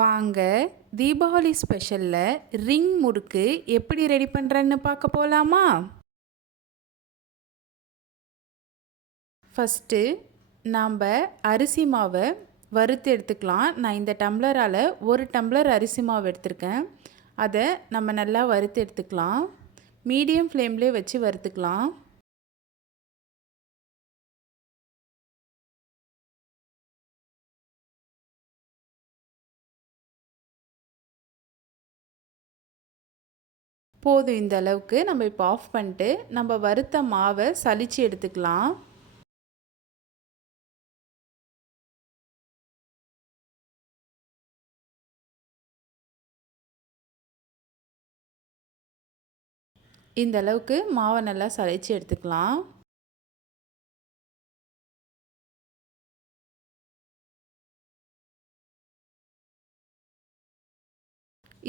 வாங்க தீபாவளி ஸ்பெஷலில் ரிங் முறுக்கு எப்படி ரெடி பண்ணுறேன்னு பார்க்க போகலாமா ஃபஸ்ட்டு நாம் அரிசி மாவை வறுத்து எடுத்துக்கலாம். நான் இந்த டம்ளரால் ஒரு டம்ளர் அரிசி மாவு எடுத்திருக்கேன். அதை நம்ம நல்லா வறுத்து எடுத்துக்கலாம். மீடியம் ஃப்ளேம்லேயே வச்சு வறுத்துக்கலாம். போதும் இந்த அளவுக்கு நம்ம இப்போ ஆஃப் பண்ணிட்டு நம்ம வறுத்த மாவை சலித்து எடுத்துக்கலாம். இந்த அளவுக்கு மாவை நல்லா சளிச்சு எடுத்துக்கலாம்.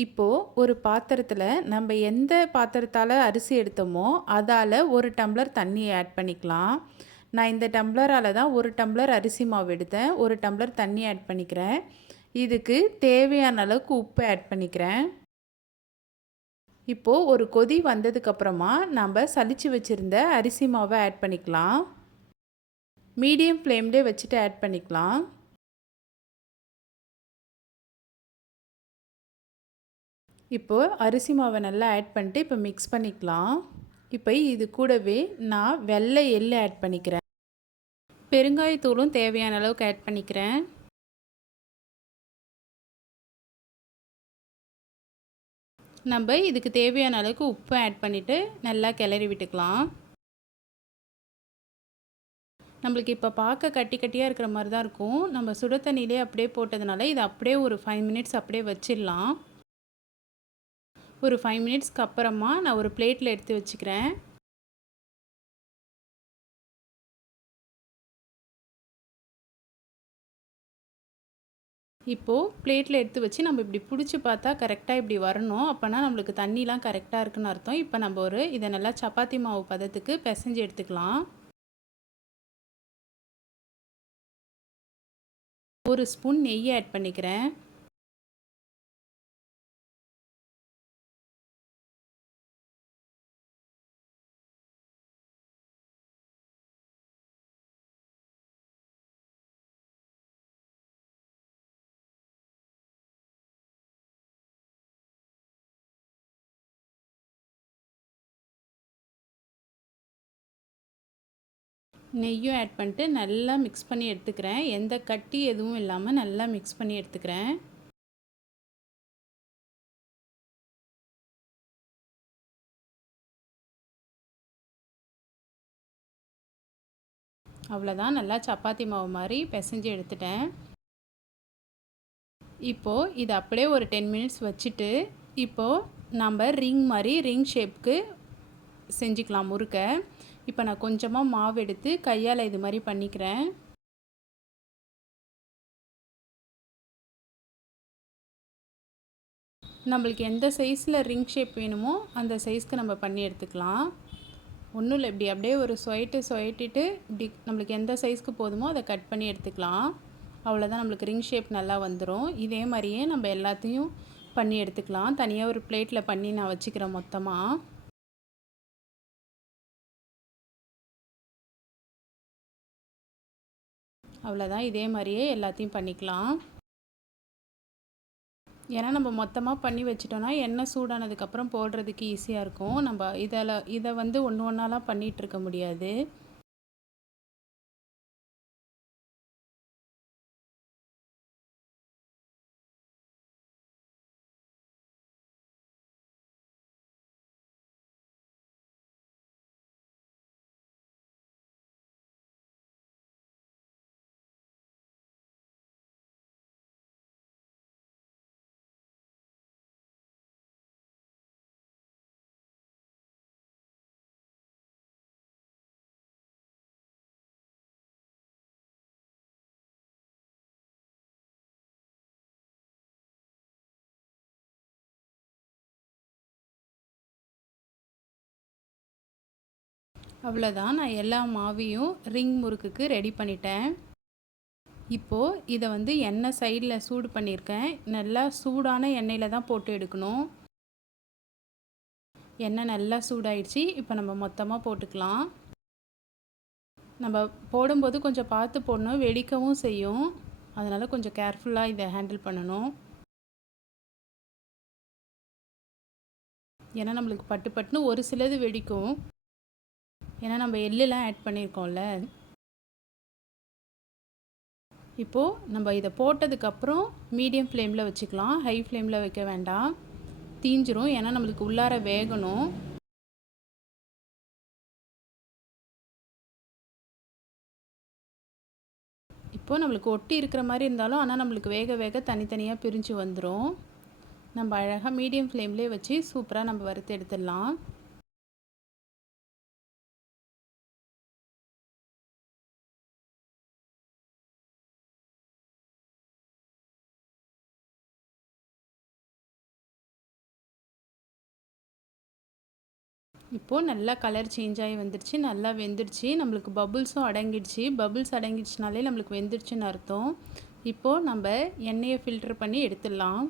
இப்போது ஒரு பாத்திரத்தில் நம்ம எந்த பாத்திரத்தால் அரிசி எடுத்தோமோ அதால் ஒரு டம்ளர் தண்ணி ஆட் பண்ணிக்கலாம். நான் இந்த டம்ளரால் தான் ஒரு டம்ளர் அரிசி மாவு எடுத்தேன். ஒரு டம்ளர் தண்ணி ஆட் பண்ணிக்கிறேன். இதுக்கு தேவையான அளவுக்கு உப்பு ஆட் பண்ணிக்கிறேன். இப்போது ஒரு கொதி வந்ததுக்கப்புறமா நம்ம சளிச்சு வச்சுருந்த அரிசி மாவை ஆட் பண்ணிக்கலாம். மீடியம் ஃப்ளேம்லேயே வச்சுட்டு ஆட் பண்ணிக்கலாம். இப்போது அரிசி மாவை நல்லா ஆட் பண்ணிட்டு இப்போ மிக்ஸ் பண்ணிக்கலாம். இப்போ இது கூடவே நான் வெள்ளை எள்ளு ஆட் பண்ணிக்கிறேன். பெருங்காயத்தூளும் தேவையான அளவுக்கு ஆட் பண்ணிக்கிறேன். நம்ம இதுக்கு தேவையான அளவுக்கு உப்பு ஆட் பண்ணிவிட்டு நல்லா கிளறி விட்டுக்கலாம். நம்மளுக்கு இப்போ பார்க்க கட்டி கட்டியாக இருக்கிற மாதிரி தான் இருக்கும். நம்ம சுட தண்ணியிலே அப்படியே போட்டதுனால இதை அப்படியே ஒரு ஃபைவ் மினிட்ஸ் அப்படியே வச்சிடலாம். ஒரு ஃபைவ் மினிட்ஸ்க்கு அப்புறமா நான் ஒரு பிளேட்டில் எடுத்து வச்சுக்கிறேன். இப்போது பிளேட்டில் எடுத்து வச்சு நம்ம இப்படி பிடிச்சி பார்த்தா கரெக்டாக இப்படி வரணும். அப்போனா நம்மளுக்கு தண்ணிலாம் கரெக்டாக இருக்குன்னு அர்த்தம். இப்போ நம்ம ஒரு இதை நல்லா சப்பாத்தி மாவு பதத்துக்கு பிசைஞ்சு எடுத்துக்கலாம். ஒரு ஸ்பூன் நெய் ஆட் பண்ணிக்கிறேன். நெய்யும் ஆட் பண்ணிட்டு நல்லா மிக்ஸ் பண்ணி எடுத்துக்கிறேன். எந்த கட்டி எதுவும் இல்லாமல் நல்லா மிக்ஸ் பண்ணி எடுத்துக்கிறேன். அவ்வளோதான் நல்லா சப்பாத்தி மாவு மாதிரி பிசைஞ்சு எடுத்துட்டேன். இப்போது இது அப்படியே ஒரு டென் மினிட்ஸ் வச்சுட்டு இப்போது நம்ம ரிங் மாதிரி ரிங் ஷேப்புக்கு செஞ்சுக்கலாம் முறுக்க. இப்போ நான் கொஞ்சமாக மாவு எடுத்து கையால் இது மாதிரி பண்ணிக்கிறேன். நம்மளுக்கு எந்த சைஸில் ரிங் ஷேப் வேணுமோ அந்த சைஸ்க்கு நம்ம பண்ணி எடுத்துக்கலாம். ஒன்றும் இல்லை இப்படி அப்படியே ஒரு சொயிட்டு சொயிட்டிட்டு இப்படி நம்மளுக்கு எந்த சைஸ்க்கு போதுமோ அதை கட் பண்ணி எடுத்துக்கலாம். அவ்வளோதான் நம்மளுக்கு ரிங் ஷேப் நல்லா வந்துடும் இதே மாதிரியே நம்ம எல்லாத்தையும் பண்ணி எடுத்துக்கலாம். தனியாக ஒரு பிளேட்டில் பண்ணி நான் வச்சுக்கிறேன் மொத்தமாக அவ்வளோதான் இதே மாதிரியே எல்லாத்தையும் பண்ணிக்கலாம். ஏன்னா நம்ம மொத்தமாக பண்ணி வச்சிட்டோன்னா எண்ணெய் சூடானதுக்கப்புறம் போடுறதுக்கு ஈஸியாக இருக்கும். நம்ம இதில் இதை வந்து ஒன்று ஒன்றாலாம் பண்ணிகிட்ருக்க முடியாது. அவ்வளோதான் நான் எல்லா மாவையும் ரிங் முறுக்குக்கு ரெடி பண்ணிட்டேன். இப்போது இதை வந்து எண்ணெய் சைடில் சூடு பண்ணியிருக்கேன். நல்லா சூடான எண்ணெயில் தான் போட்டு எடுக்கணும். எண்ணெய் நல்லா சூடாயிடுச்சு. இப்போ நம்ம மொத்தமாக போட்டுக்கலாம். நம்ம போடும்போது கொஞ்சம் பார்த்து போடணும். வெடிக்கவும் செய்யும். அதனால் கொஞ்சம் கேர்ஃபுல்லாக இதை ஹேண்டில் பண்ணணும். ஏன்னா நம்மளுக்கு பட்டு பட்டுன்னு ஒரு சிலது வெடிக்கும். ஏன்னா நம்ம எள்ளுலாம் ஆட் பண்ணியிருக்கோம்ல இப்போது நம்ம இதை போட்டதுக்கப்புறம் மீடியம் ஃப்ளேமில் வச்சுக்கலாம். ஹை ஃப்ளேமில் வைக்க வேண்டாம். தீஞ்சிரும். ஏன்னா நம்மளுக்கு உள்ளார வேகணும். இப்போது நம்மளுக்கு ஒட்டி இருக்கிற மாதிரி இருந்தாலும் ஆனால் நம்மளுக்கு வேக வேக தனித்தனியாக பிரிஞ்சு வந்துடும் நம்ம அழகாக மீடியம் ஃப்ளேம்லேயே வச்சு சூப்பராக நம்ம வறுத்து எடுத்துடலாம். இப்போது நல்லா கலர் சேஞ்ச் ஆகி வந்துடுச்சு நல்லா வெந்துடுச்சு நம்மளுக்கு பபுள்ஸும் அடங்கிடுச்சு. பபுள்ஸ் அடங்கிடுச்சுனாலே நம்மளுக்கு வெந்துடுச்சுன்னு அர்த்தம். இப்போது நம்ம எண்ணெயை ஃபில்டர் பண்ணி எடுத்துடலாம்.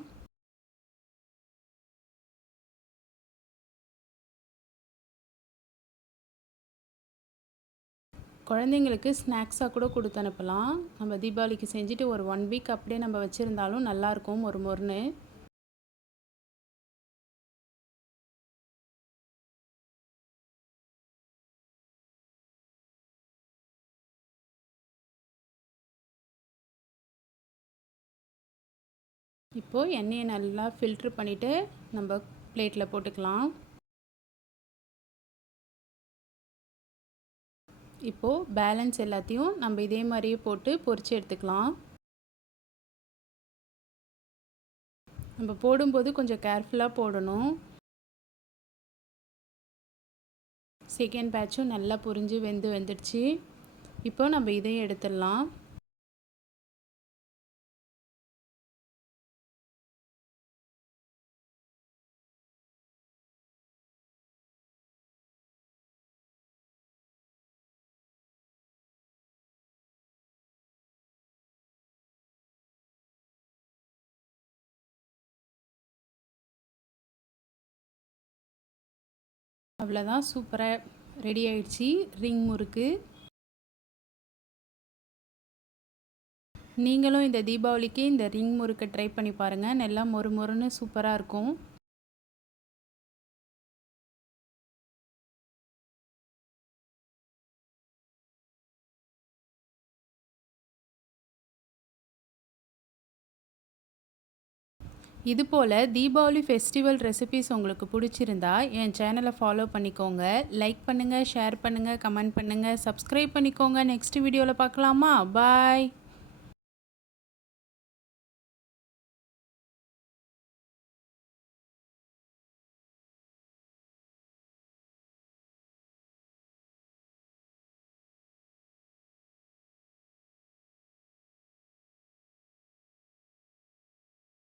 குழந்தைங்களுக்கு ஸ்நாக்ஸாக கூட கொடுத்து அனுப்பலாம். நம்ம தீபாவளிக்கு செஞ்சுட்டு ஒரு ஒன் வீக் அப்படியே நம்ம வச்சுருந்தாலும் நல்லாயிருக்கும் ஒரு மொறுன்னு. இப்போது எண்ணெயை நல்லா ஃபில்ட்ரு பண்ணிவிட்டு நம்ம பிளேட்டில் போட்டுக்கலாம். இப்போது பேலன்ஸ் எல்லாத்தையும் நம்ம இதே மாதிரியே போட்டு பொறிச்சு எடுத்துக்கலாம். நம்ம போடும்போது கொஞ்சம் கேர்ஃபுல்லாக போடணும். செகண்ட் பேட்சும் நல்லா புரிஞ்சு வெந்து வெந்துடுச்சு. இப்போ நம்ம இதையும் எடுத்துடலாம். அவ்வளோதான் சூப்பராக ரெடி ஆயிடுச்சு. ரிங் முறுக்கு. நீங்களும் இந்த தீபாவளிக்கு இந்த ரிங் முறுக்கை ட்ரை பண்ணி பாருங்கள் நல்லா மொறு மொறுன்னு சூப்பராக இருக்கும். இதுபோல் தீபாவளி ஃபெஸ்டிவல் ரெசிபிஸ் உங்களுக்கு பிடிச்சிருந்தா என் சேனலை ஃபாலோ பண்ணிக்கோங்க. லைக் பண்ணுங்கள் ஷேர் பண்ணுங்கள் கமெண்ட் பண்ணுங்கள் சப்ஸ்கிரைப் பண்ணிக்கோங்க. நெக்ஸ்ட் வீடியோவில் பார்க்கலாமா? பாய்